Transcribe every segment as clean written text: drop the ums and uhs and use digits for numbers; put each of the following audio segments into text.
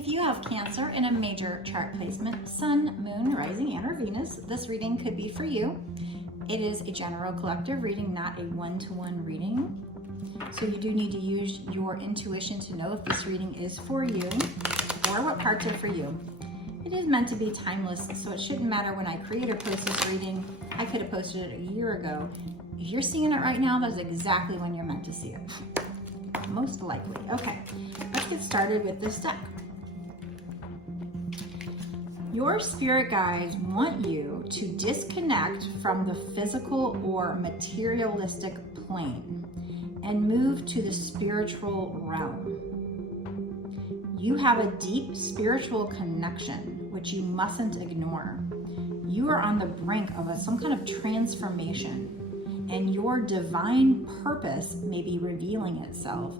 If you have Cancer in a major chart placement, Sun, Moon, Rising, and or Venus, this reading could be for you. It is a general collective reading, not a one-to-one reading. So you do need to use your intuition to know if this reading is for you or what parts are for you. It is meant to be timeless, so it shouldn't matter when I create or post this reading. I could have posted it a year ago. If you're seeing it right now, that's exactly when you're meant to see it. Most likely. Okay, let's get started with this deck. Your spirit guides want you to disconnect from the physical or materialistic plane and move to the spiritual realm. You have a deep spiritual connection, which you mustn't ignore. You are on the brink of some kind of transformation, and your divine purpose may be revealing itself.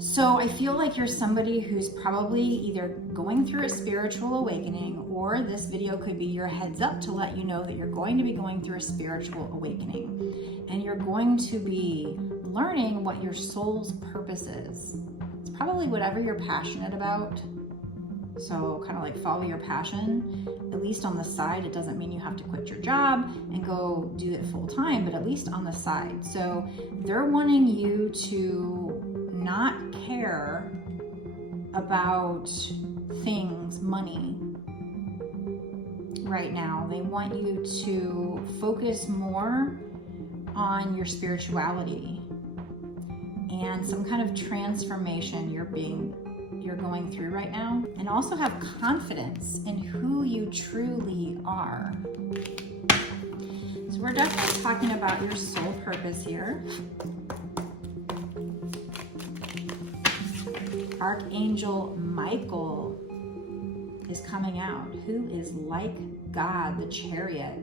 So I feel like you're somebody who's probably either going through a spiritual awakening, or this video could be your heads up to let you know that you're going to be going through a spiritual awakening, and you're going to be learning what your soul's purpose is. It's probably whatever you're passionate about. So kind of like follow your passion, at least on the side. It doesn't mean you have to quit your job and go do it full time, but at least on the side. So they're wanting you to not care about things, money right now. They want you to focus more on your spirituality and some kind of transformation you're going through right now, and also have confidence in who you truly are. So we're definitely talking about your soul purpose here. Archangel Michael is coming out, who is like God, the Chariot.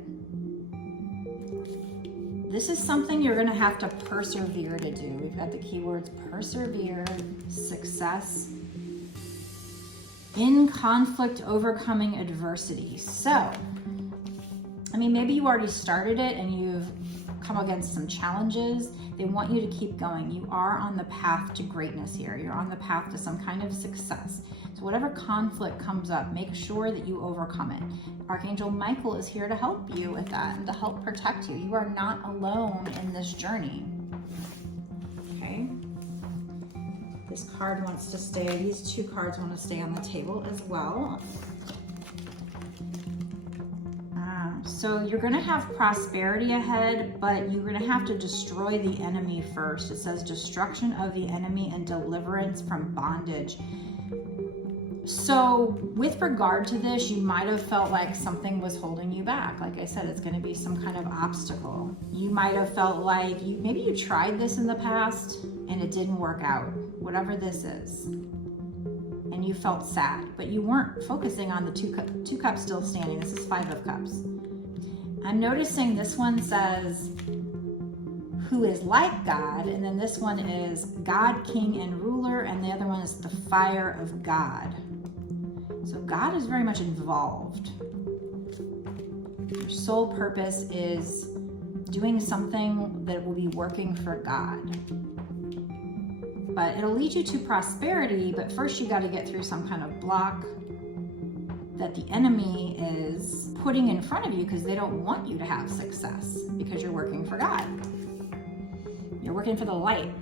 This is something you're going to have to persevere to do. We've got the keywords persevere, success, in conflict, overcoming adversity. So, I mean, maybe you already started it and you've come against some challenges. They want you to keep going. You are on the path to greatness here. You're on the path to some kind of success. So whatever conflict comes up, make sure that you overcome it. Archangel Michael is here to help you with that and to help protect you. You are not alone in this journey. Okay? This card wants to stay, these two cards want to stay on the table as well. So you're going to have prosperity ahead, but you're going to have to destroy the enemy first. It says destruction of the enemy and deliverance from bondage. So with regard to this, you might have felt like something was holding you back. Like I said, it's going to be some kind of obstacle. You might have felt like maybe you tried this in the past and it didn't work out, whatever this is. And you felt sad, but you weren't focusing on the two cups still standing. This is 5 of Cups. I'm noticing this one says, who is like God, and then this one is God, King, and Ruler, and the other one is the fire of God. So God is very much involved. Your soul purpose is doing something that will be working for God. But it'll lead you to prosperity, but first you got to get through some kind of block that the enemy is putting in front of you because they don't want you to have success because you're working for God. You're working for the light.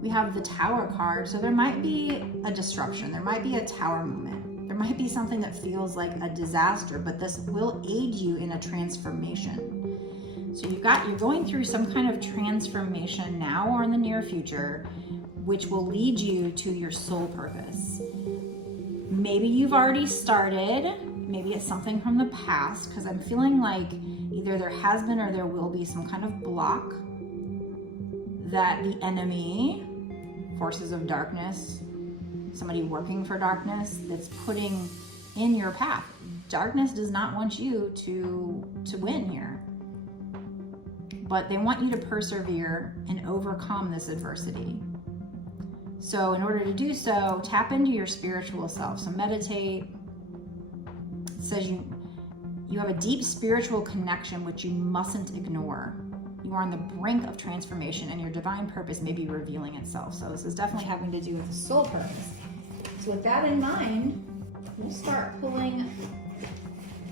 We have the Tower card, so there might be a disruption. There might be a tower moment. There might be something that feels like a disaster, but this will aid you in a transformation. So you're going through some kind of transformation now or in the near future, which will lead you to your soul purpose. Maybe you've already started, maybe it's something from the past, because I'm feeling like either there has been or there will be some kind of block that the enemy, forces of darkness, somebody working for darkness, that's putting in your path. Darkness does not want you to win here, but they want you to persevere and overcome this adversity. So in order to do so, tap into your spiritual self. So meditate. It says you have a deep spiritual connection which you mustn't ignore. You are on the brink of transformation and your divine purpose may be revealing itself. So this is definitely having to do with the soul purpose. So with that in mind, we'll start pulling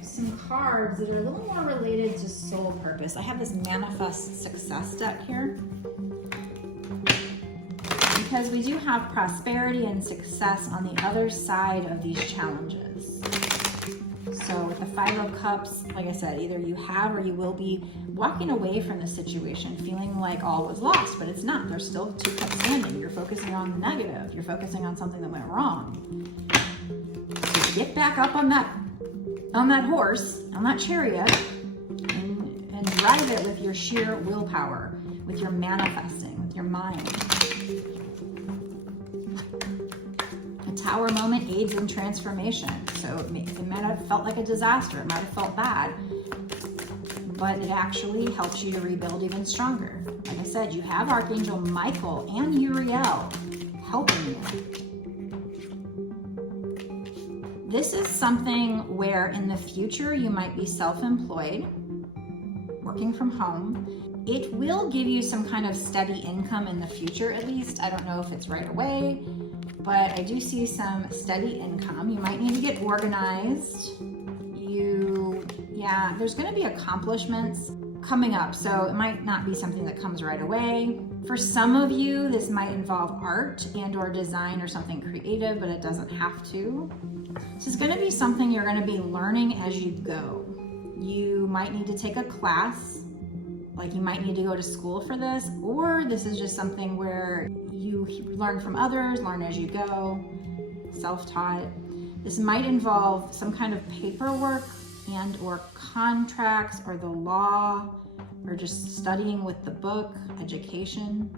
some cards that are a little more related to soul purpose. I have this Manifest Success deck here because we do have prosperity and success on the other side of these challenges. So with the Five of Cups, like I said, either you have or you will be walking away from the situation feeling like all was lost, but it's not. There's still 2 cups standing. You're focusing on the negative. You're focusing on something that went wrong. So get back up on that horse, on that chariot, and drive it with your sheer willpower, with your manifesting, with your mind. A Tower moment aids in transformation. So it might have felt like a disaster. It might have felt bad, but it actually helps you to rebuild even stronger. Like I said, you have Archangel Michael and Uriel helping you. This is something where in the future you might be self-employed, working from home. It will give you some kind of steady income in the future, at least. I don't know if it's right away, but I do see some steady income. You might need to get organized. There's going to be accomplishments coming up, so it might not be something that comes right away. For some of you, this might involve art and or design or something creative, but it doesn't have to. This is going to be something you're going to be learning as you go. You might need to take a class, like you might need to go to school for this, or this is just something where you learn from others, learn as you go, self-taught. This might involve some kind of paperwork and or contracts or the law, or just studying with the book, education.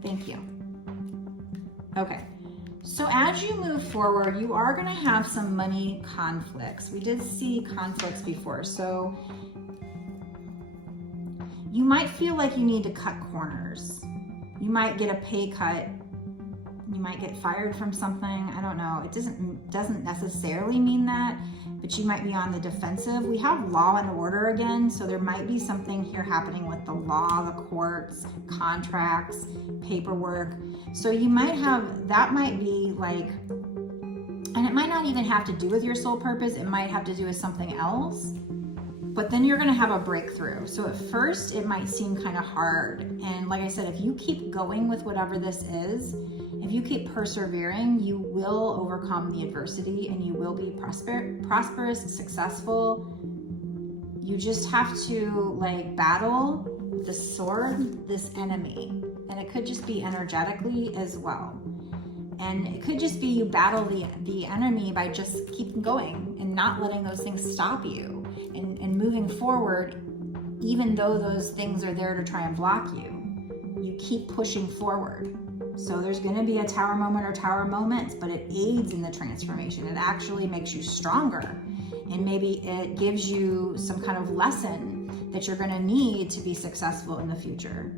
Thank you. Okay, so as you move forward, you are going to have some money conflicts. We did see conflicts before, so you might feel like you need to cut corners. You might get a pay cut. You might get fired from something. I don't know. It doesn't necessarily mean that, but you might be on the defensive. We have law and order again, so there might be something here happening with the law, the courts, contracts, paperwork. So you might have, that might be like, and it might not even have to do with your soul purpose. It might have to do with something else. But then you're going to have a breakthrough. So at first it might seem kind of hard. And like I said, if you keep going with whatever this is, if you keep persevering, you will overcome the adversity and you will be prosperous, successful. You just have to like battle with the sword, this enemy. And it could just be energetically as well. And it could just be you battle the enemy by just keeping going and not letting those things stop you. And moving forward, even though those things are there to try and block you, you keep pushing forward. So there's going to be a tower moment or tower moments, but it aids in the transformation. It actually makes you stronger. And maybe it gives you some kind of lesson that you're going to need to be successful in the future.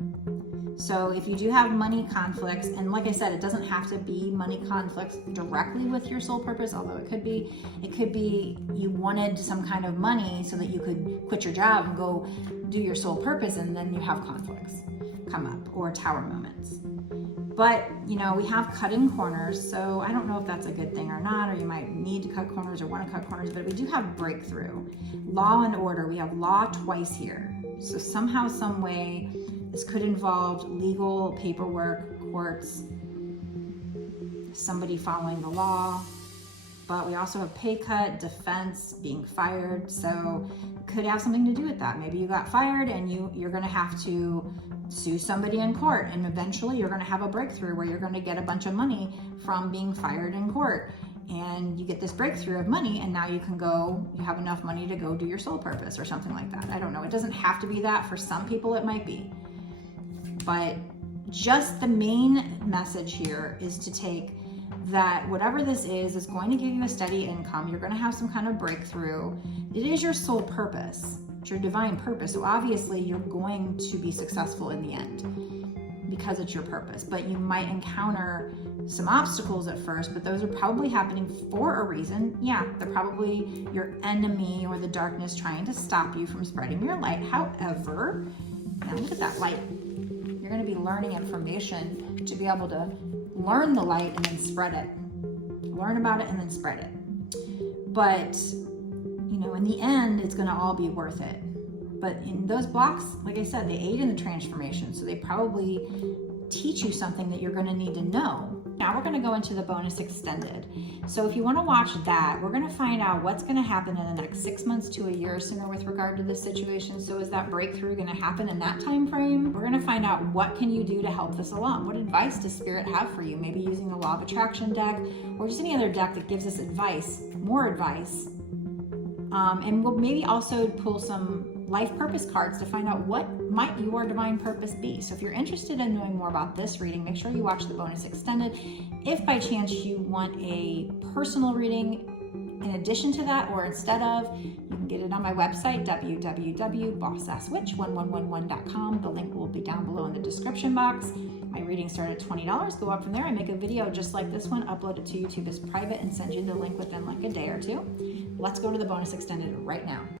So if you do have money conflicts, and like I said, it doesn't have to be money conflicts directly with your soul purpose, although it could be you wanted some kind of money so that you could quit your job and go do your soul purpose, and then you have conflicts come up or tower moments. But, you know, we have cutting corners, so I don't know if that's a good thing or not, or you might need to cut corners or want to cut corners, but we do have breakthrough. Law and order, we have law twice here. So somehow, some way, this could involve legal paperwork, courts, somebody following the law, but we also have pay cut, defense, being fired, so it could have something to do with that. Maybe you got fired and you're gonna have to sue somebody in court, and eventually you're gonna have a breakthrough where you're gonna get a bunch of money from being fired in court. And you get this breakthrough of money, and now you have enough money to go do your soul purpose or something like that. I don't know, it doesn't have to be that. For some people it might be. But just the main message here is to take that whatever this is going to give you a steady income. You're going to have some kind of breakthrough. It is your soul purpose. It's your divine purpose. So obviously you're going to be successful in the end because it's your purpose. But you might encounter some obstacles at first, but those are probably happening for a reason. Yeah, they're probably your enemy or the darkness trying to stop you from spreading your light. However, now look at that light. you're going to be learning information to be able to learn the light and then spread it. Learn about it and then spread it. But, you know, in the end, it's going to all be worth it. But in those blocks, like I said, they aid in the transformation. So they probably teach you something that you're going to need to know. Now we're going to go into the bonus extended. So if you want to watch that, we're going to find out what's going to happen in the next 6 months to a year sooner with regard to this situation. So is that breakthrough going to happen in that time frame? We're going to find out what can you do to help this along. What advice does Spirit have for you? Maybe using the Law of Attraction deck or just any other deck that gives us advice, more advice. And we'll maybe also pull some life purpose cards to find out what might your divine purpose be. So if you're interested in knowing more about this reading, make sure you watch the bonus extended. If by chance you want a personal reading in addition to that or instead of, you can get it on my website, www.bossasswitch1111.com. The link will be down below in the description box. My readings start at $20. Go up from there. I make a video just like this one, upload it to YouTube as private, and send you the link within like a day or two. Let's go to the bonus extended right now.